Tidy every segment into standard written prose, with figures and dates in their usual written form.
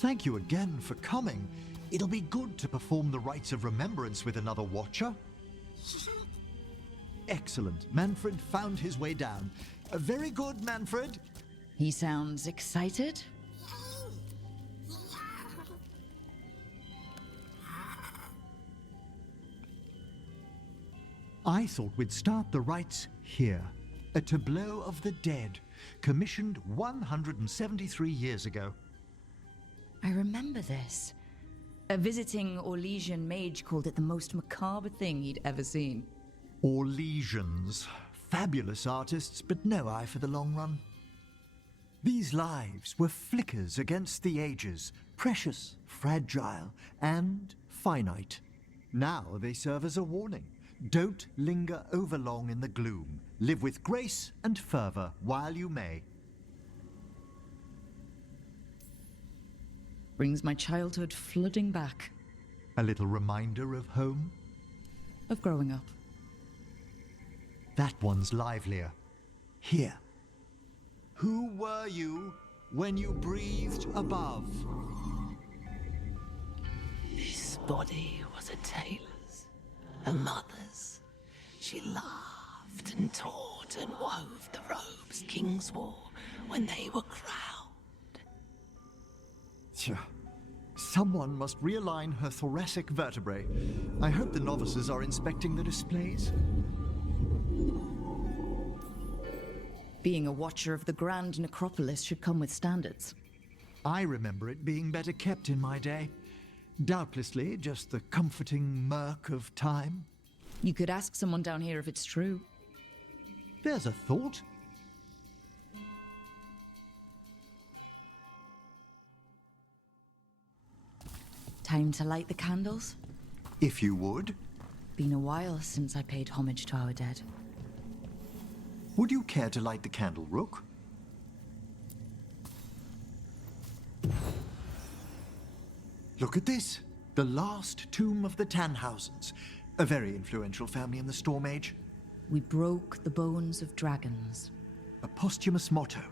Thank you again for coming. It'll be good to perform the rites of remembrance with another watcher. Excellent. Manfred found his way down. Very good, Manfred. He sounds excited. I thought we'd start the rites here. A tableau of the dead, commissioned 173 years ago. I remember this. A visiting Orlesian mage called it the most macabre thing he'd ever seen. Orlesians. Fabulous artists, but no eye for the long run. These lives were flickers against the ages, precious, fragile, and finite. Now they serve as a warning. Don't linger overlong in the gloom. Live with grace and fervor while you may. Brings my childhood flooding back. A little reminder of home? Of growing up. That one's livelier. Here. Who were you when you breathed above? This body was a tailor's, a mother's. She laughed and taught and wove the robes kings wore when they were crowned. Someone must realign her thoracic vertebrae. I hope the novices are inspecting the displays. Being a watcher of the Grand Necropolis should come with standards. I remember it being better kept in my day. Doubtlessly just the comforting murk of time. You could ask someone down here if it's true. There's a thought. Time to light the candles? If you would. Been a while since I paid homage to our dead. Would you care to light the candle, Rook? Look at this. The last tomb of the Tannhausens. A very influential family in the Storm Age. We broke the bones of dragons. A posthumous motto.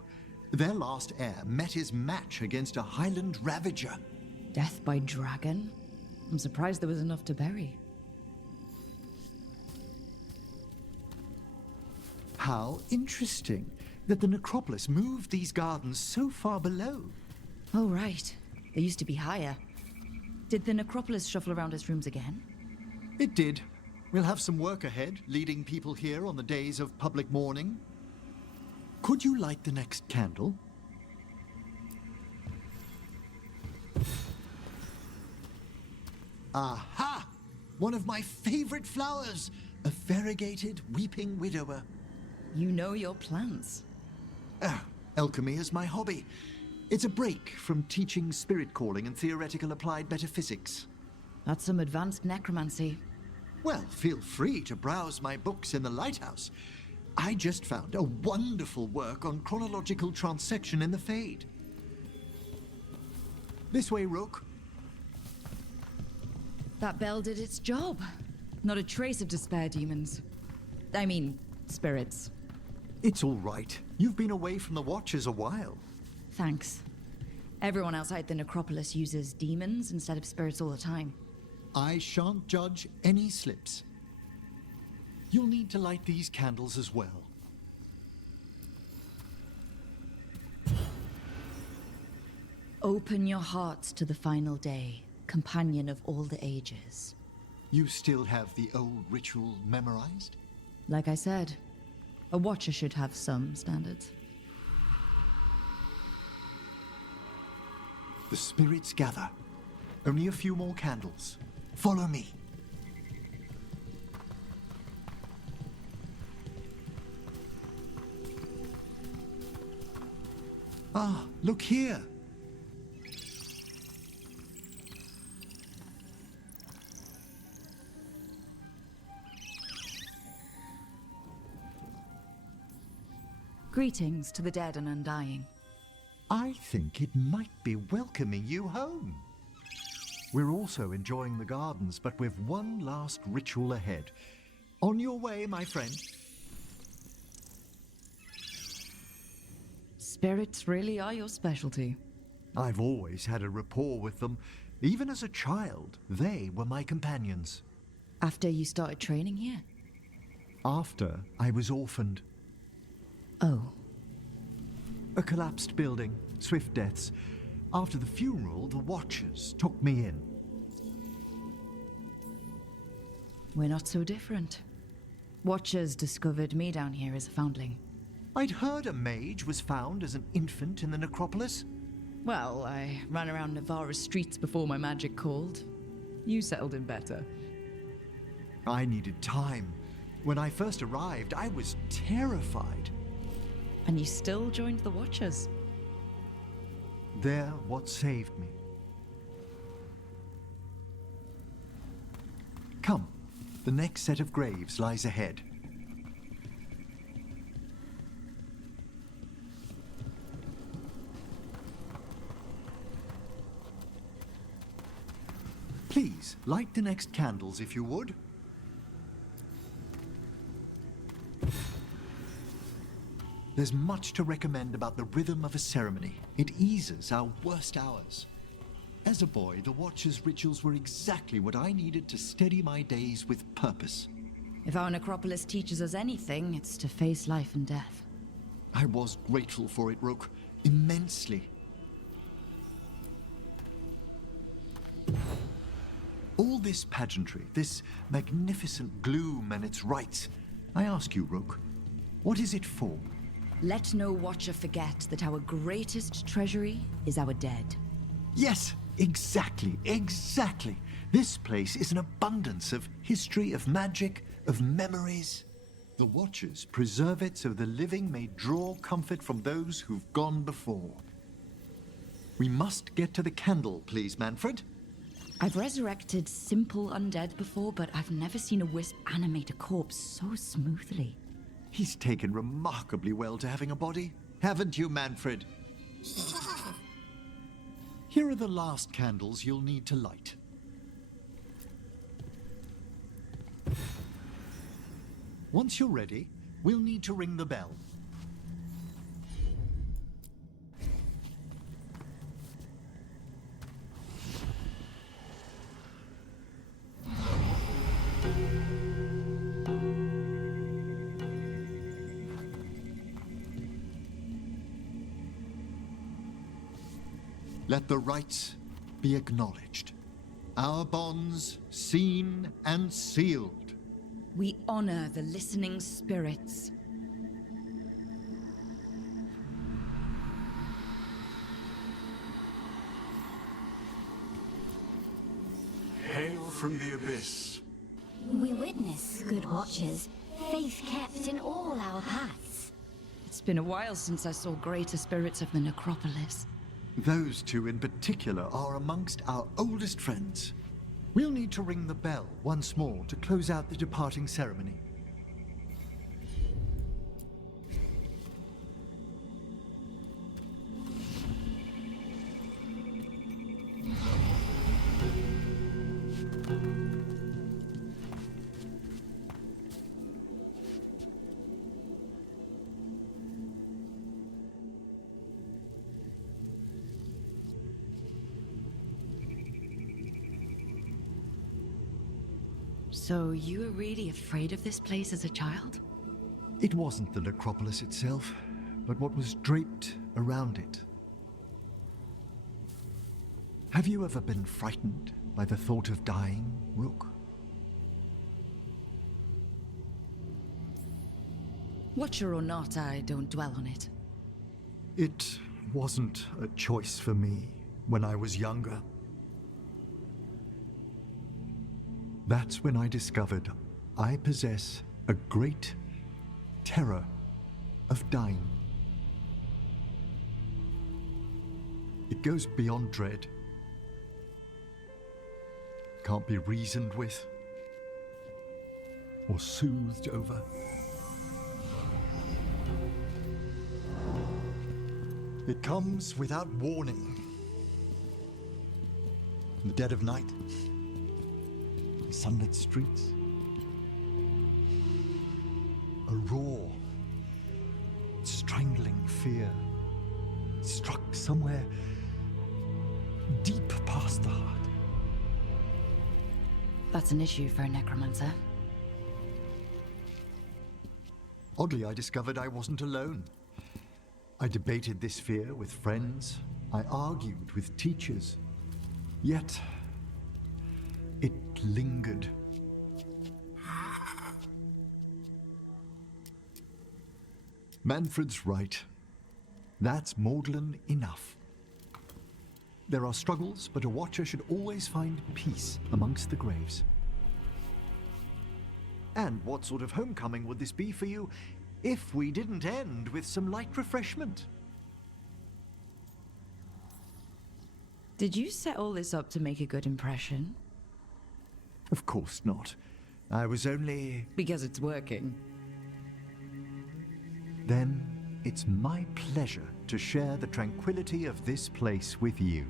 Their last heir met his match against a Highland Ravager. Death by dragon? I'm surprised there was enough to bury. How interesting that the Necropolis moved these gardens so far below. Oh, right. They used to be higher. Did the Necropolis shuffle around its rooms again? It did. We'll have some work ahead, leading people here on the days of public mourning. Could you light the next candle? Aha! One of my favorite flowers! A variegated weeping widower. You know your plants. Alchemy is my hobby. It's a break from teaching spirit calling and theoretical applied metaphysics. That's some advanced necromancy. Well, feel free to browse my books in the lighthouse. I just found a wonderful work on chronological transection in the Fade. This way, Rook. That bell did its job. Not a trace of despair demons. I mean, spirits. It's all right. You've been away from the Watchers a while. Thanks. Everyone outside the Necropolis uses demons instead of spirits all the time. I shan't judge any slips. You'll need to light these candles as well. Open your hearts to the final day, companion of all the ages. You still have the old ritual memorized? Like I said, a watcher should have some standards. The spirits gather. Only a few more candles. Follow me. Ah, look here. Greetings to the dead and undying. I think it might be welcoming you home. We're also enjoying the gardens, but with one last ritual ahead. On your way, my friend. Spirits really are your specialty. I've always had a rapport with them. Even as a child, they were my companions. After you started training here? After I was orphaned. Oh. A collapsed building, swift deaths. After the funeral, the Watchers took me in. We're not so different. Watchers discovered me down here as a foundling. I'd heard a mage was found as an infant in the Necropolis. Well, I ran around Navarra's streets before my magic called. You settled in better. I needed time. When I first arrived, I was terrified. And you still joined the Watchers? They're what saved me. Come, the next set of graves lies ahead. Please, light the next candles if you would. There's much to recommend about the rhythm of a ceremony. It eases our worst hours. As a boy, the Watcher's rituals were exactly what I needed to steady my days with purpose. If our Necropolis teaches us anything, it's to face life and death. I was grateful for it, Rook. Immensely. All this pageantry, this magnificent gloom and its rites, I ask you, Rook, what is it for? Let no Watcher forget that our greatest treasury is our dead. Yes, exactly, exactly. This place is an abundance of history, of magic, of memories. The Watchers preserve it so the living may draw comfort from those who've gone before. We must get to the candle, please, Manfred. I've resurrected simple undead before, but I've never seen a wisp animate a corpse so smoothly. He's taken remarkably well to having a body, haven't you, Manfred? Here are the last candles you'll need to light. Once you're ready, we'll need to ring the bell. Let the rites be acknowledged. Our bonds seen and sealed. We honor the listening spirits. Hail from the abyss. We witness, good Watchers, faith kept in all our paths. It's been a while since I saw greater spirits of the Necropolis. Those two in particular are amongst our oldest friends. We'll need to ring the bell once more to close out the departing ceremony. So you were really afraid of this place as a child? It wasn't the Necropolis itself, but what was draped around it. Have you ever been frightened by the thought of dying, Rook? Watcher or not, I don't dwell on it. It wasn't a choice for me when I was younger. That's when I discovered I possess a great terror of dying. It goes beyond dread. Can't be reasoned with or soothed over. It comes without warning. In the dead of night, in sunlit streets, a raw, strangling fear struck somewhere That's an issue for a necromancer. Oddly, I discovered I wasn't alone. I debated this fear with friends. I argued with teachers. Yet, it lingered. Manfred's right. That's maudlin enough. There are struggles, but a watcher should always find peace amongst the graves. And what sort of homecoming would this be for you if we didn't end with some light refreshment? Did you set all this up to make a good impression? Of course not. I was only... Because it's working. Then it's my pleasure to share the tranquility of this place with you.